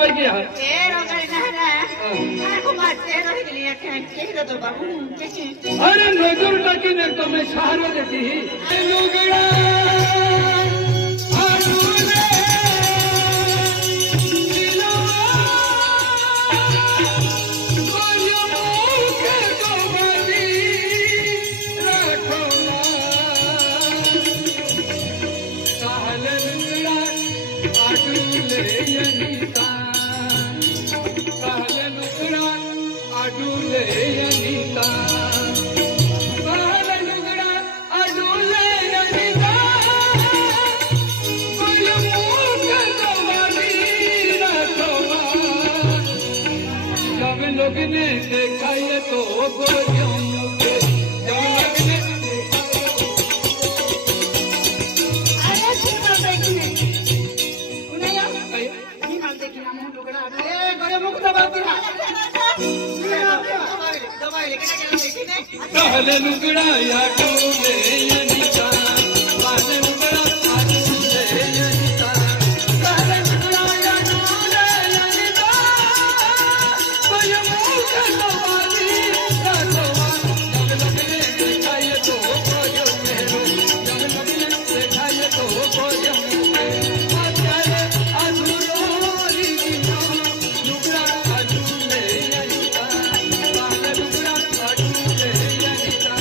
કોઈ કે હા તેરો કરી ના આખો માં તેરો કે કે તો બાબુ અરે નજર ટકીને તમે સહારો દેતી લુગડા આડુલે लोगने देखाए तो गोरियों के जब लगने अरे सुनो देखने उन्हें यार नहीं माल देखना मुंह टुकड़ा ए गरे मुख दबा दिया दबाई लेके देखने कहले लुगड़ा या टूले अनिता कहले लुगड़ा या टूले अनिता कहले लुगड़ा या टूले अनिता कोई मुख दबाई रातवा जब लगने देखाए तो कोयो मेरो जब लगने देखाए तो कोयो आचारे अधूरोरी लुगड़ा या टूले अनिता कहले लुगड़ा या टूले अनिता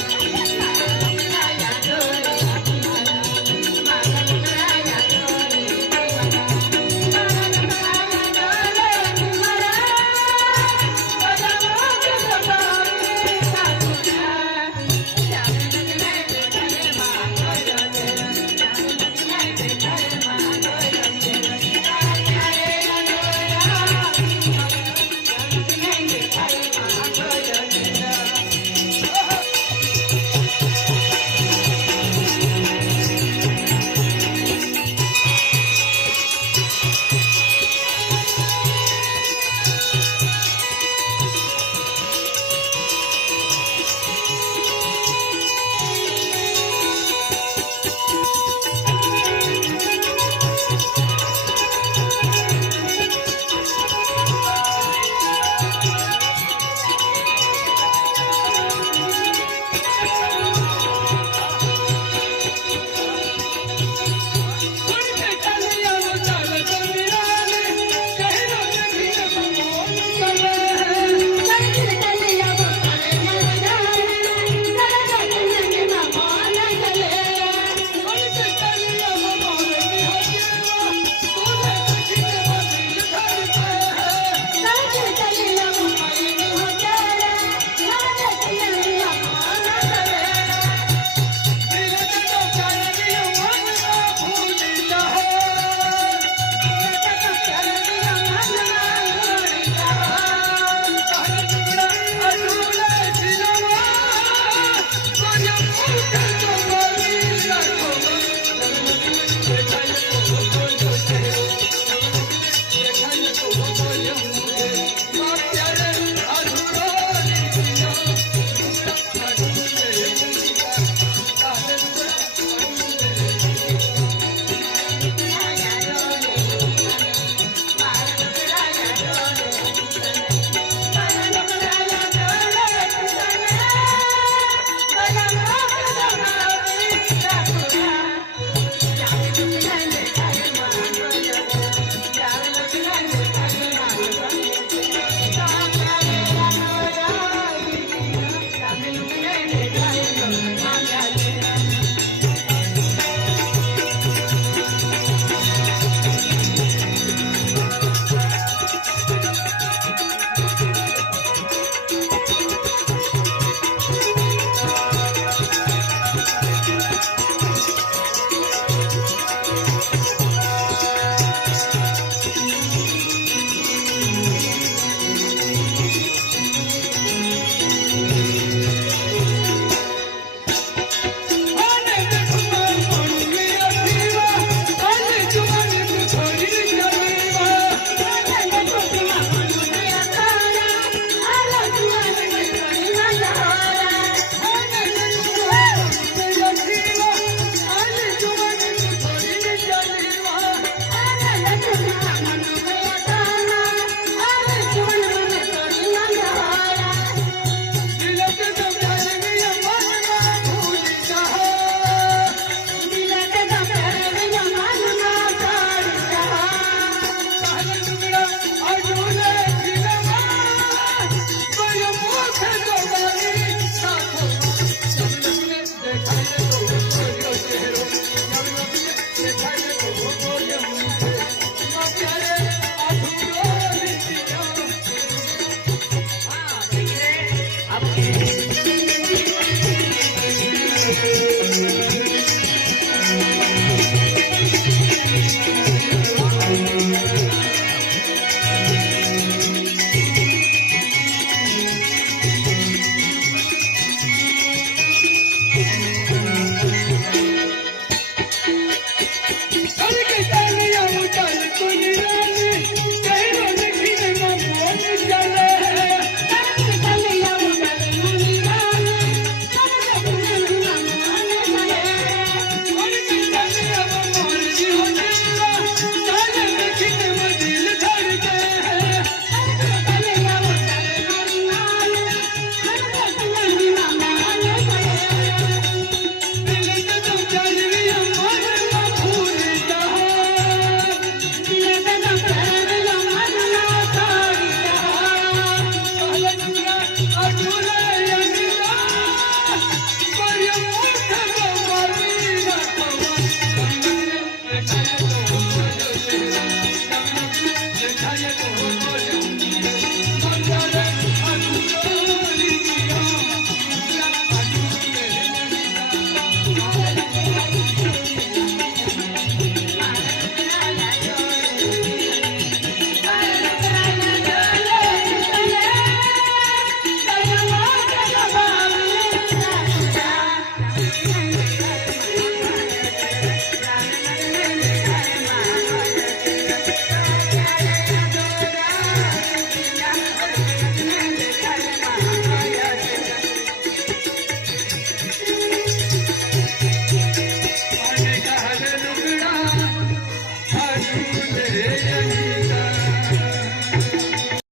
रे